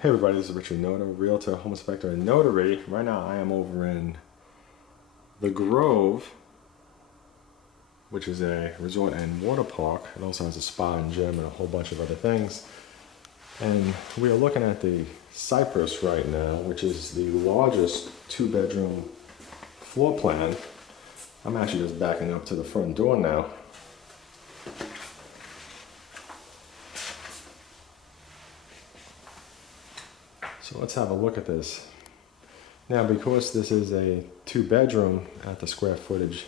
Hey everybody, this is Richard Noto Realtor, home inspector, and notary. Right now I am over in the Grove, which is a resort and water park. It also has a spa and gym and a whole bunch of other things. And we are looking at the Cypress right now, which is the largest 2-bedroom floor plan. I'm actually just backing up to the front door now. So let's have a look at this. Now, because this is a 2-bedroom at the square footage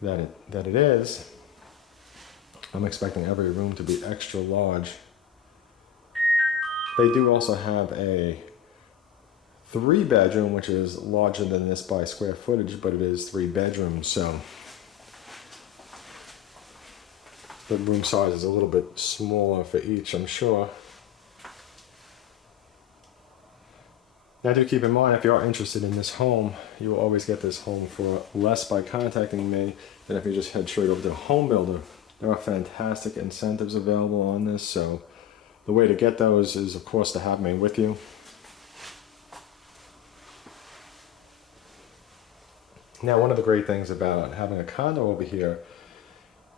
that it is, I'm expecting every room to be extra large. They do also have a 3-bedroom, which is larger than this by square footage, but it is 3 bedrooms, so the room size is a little bit smaller for each, I'm sure. Now do keep in mind, if you are interested in this home, you will always get this home for less by contacting me than if you just head straight over to a home builder. There are fantastic incentives available on this, so the way to get those is, of course, to have me with you. Now, one of the great things about having a condo over here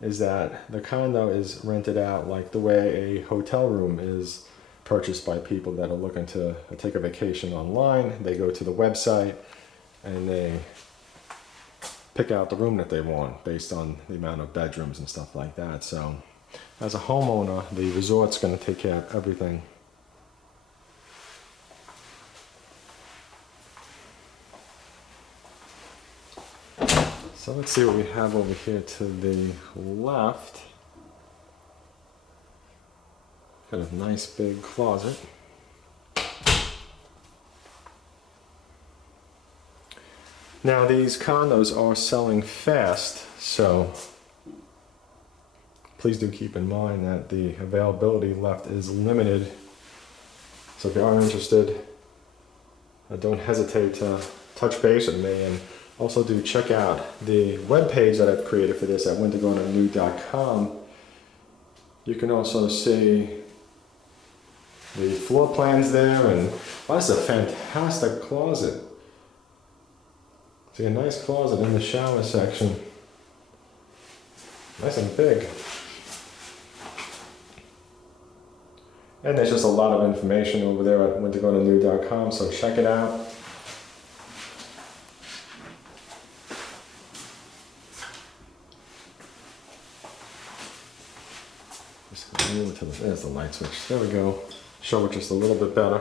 is that the condo is rented out like the way a hotel room is purchased by people that are looking to take a vacation online. They go to the website and they pick out the room that they want based on the amount of bedrooms and stuff like that. So as a homeowner, the resort's going to take care of everything. So let's see what we have over here to the left. Got a nice big closet. Now these condos are selling fast, so please do keep in mind that the availability left is limited. So if you are interested, don't hesitate to touch base with me, and also do check out the webpage that I've created for this at wentogonanew.com. You can also see the floor plans there, and wow, that's a fantastic closet. See a nice closet in the shower section. Nice and big. And there's just a lot of information over there at wentogonanew.com, so check it out. There's the light switch. There we go. Show it just a little bit better.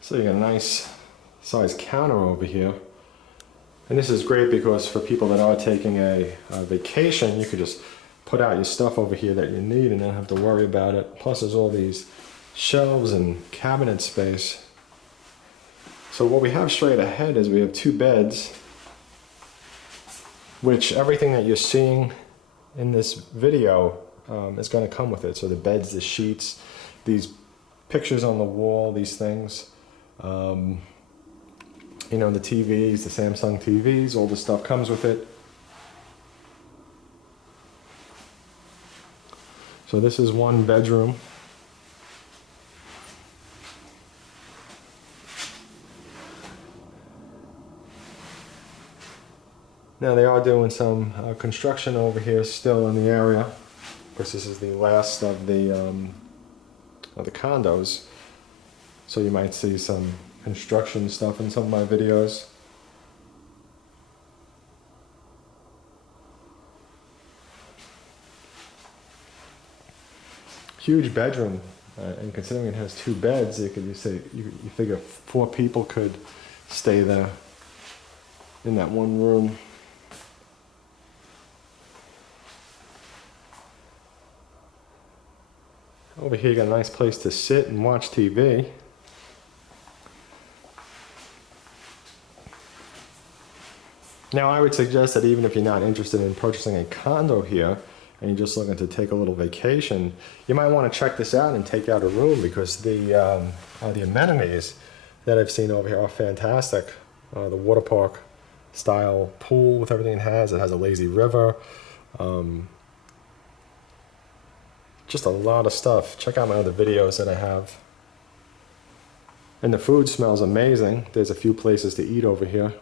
So you got a nice size counter over here. And this is great because for people that are taking a vacation, you could just put out your stuff over here that you need and not have to worry about it. Plus there's all these shelves and cabinet space. So what we have straight ahead is we have 2 beds, which everything that you're seeing in this video is going to come with it. So the beds, the sheets, these pictures on the wall, these things, you know, the TVs, the Samsung TVs, all this stuff comes with it. So this is 1 bedroom. Now they are doing some construction over here still in the area. Of course, this is the last of the condos. So you might see some construction stuff in some of my videos. Huge bedroom, and considering it has 2 beds, you figure 4 people could stay there in that one room. Over here you got a nice place to sit and watch TV. Now I would suggest that even if you're not interested in purchasing a condo here, and you're just looking to take a little vacation, you might want to check this out and take out a room, because the amenities that I've seen over here are fantastic. The water park style pool with everything it has. It has a lazy river. Just a lot of stuff. Check out my other videos that I have. And the food smells amazing. There's a few places to eat over here.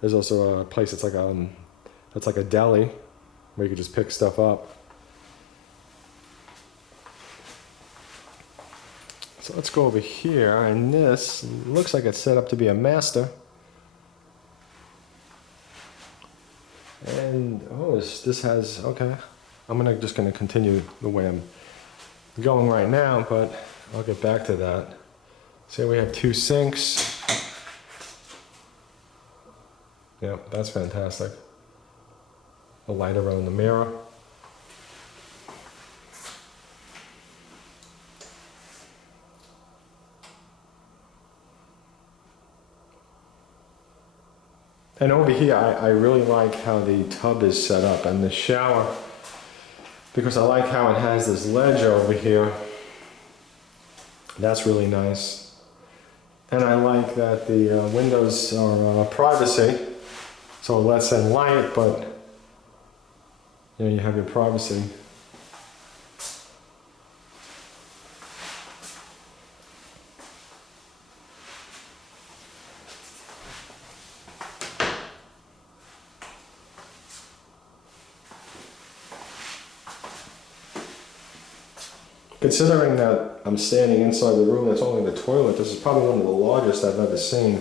There's also a place that's like a deli where you can just pick stuff up. So let's go over here, and this looks like it's set up to be a master. And this has, okay. I'm just gonna continue the way I'm going right now, but I'll get back to that. So we have 2 sinks. Yep, that's fantastic. A light around the mirror. And over here, I really like how the tub is set up and the shower, because I like how it has this ledge over here. That's really nice. And I like that the windows are privacy, so it lets in light, but you have your privacy. Considering that I'm standing inside the room that's only the toilet, this is probably one of the largest I've ever seen.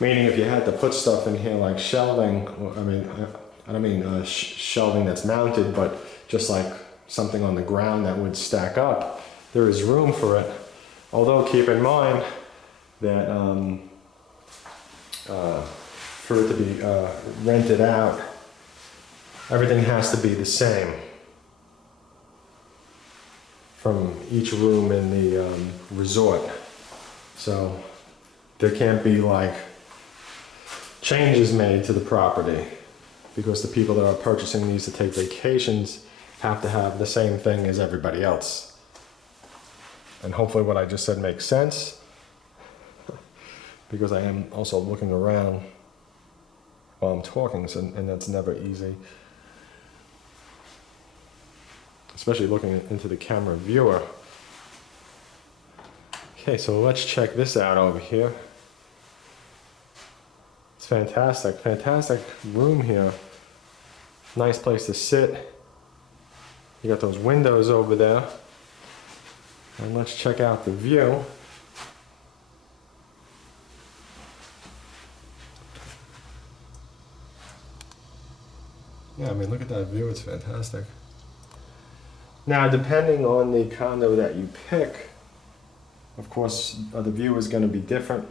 Meaning if you had to put stuff in here like shelving, I don't mean shelving that's mounted, but just like something on the ground that would stack up, there is room for it. Although keep in mind that for it to be rented out, everything has to be the same from each room in the resort. So there can't be like changes made to the property, because the people that are purchasing these to take vacations have to have the same thing as everybody else. And hopefully what I just said makes sense, because I am also looking around while I'm talking, and that's never easy. Especially looking into the camera viewer. Okay, so let's check this out over here. It's fantastic, fantastic room here. Nice place to sit. You got those windows over there. And let's check out the view. Yeah, I mean, look at that view, it's fantastic. Now, depending on the condo that you pick, of course, the view is going to be different.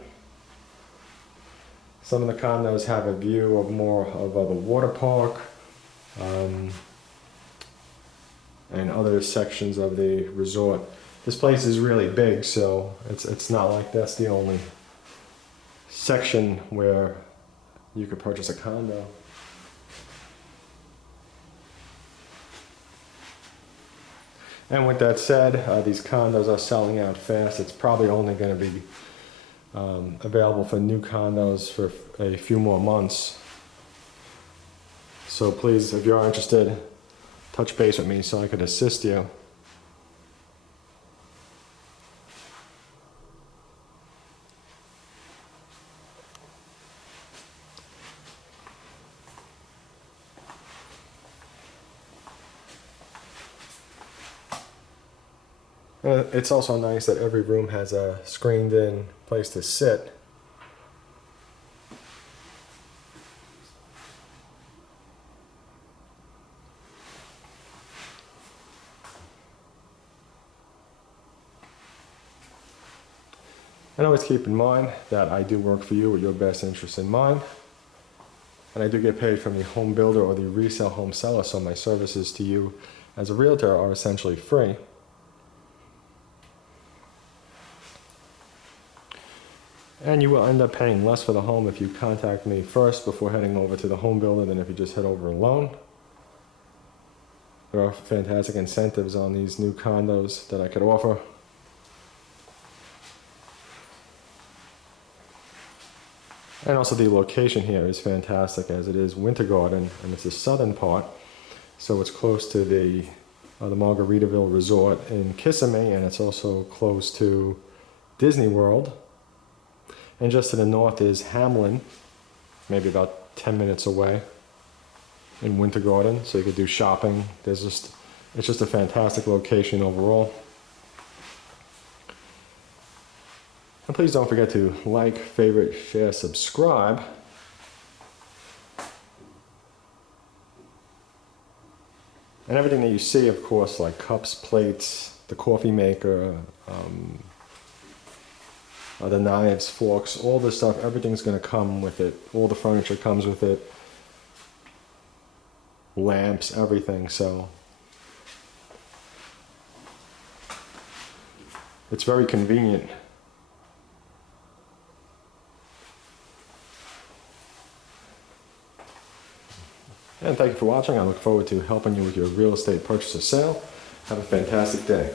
Some of the condos have a view of more of the water park, and other sections of the resort. This place is really big, so it's not like that's the only section where you could purchase a condo. And with that said, these condos are selling out fast. It's probably only going to be available for new condos for a few more months. So please, if you're interested, touch base with me so I could assist you. It's also nice that every room has a screened-in place to sit. And always keep in mind that I do work for you with your best interest in mind. And I do get paid from the home builder or the resale home seller, so my services to you as a realtor are essentially free. And you will end up paying less for the home if you contact me first before heading over to the home builder than if you just head over alone. There are fantastic incentives on these new condos that I could offer. And also the location here is fantastic, as it is Winter Garden, and it's the southern part. So it's close to the Margaritaville Resort in Kissimmee, and it's also close to Disney World. And just to the north is Hamlin, maybe about 10 minutes away in Winter Garden, so you could do shopping. It's just a fantastic location overall. And please don't forget to like, favorite, share, subscribe. And everything that you see, of course, like cups, plates, the coffee maker, the knives, forks, all this stuff, everything's going to come with it. All the furniture comes with it. Lamps, everything. So it's very convenient. And thank you for watching. I look forward to helping you with your real estate purchase or sale. Have a fantastic day.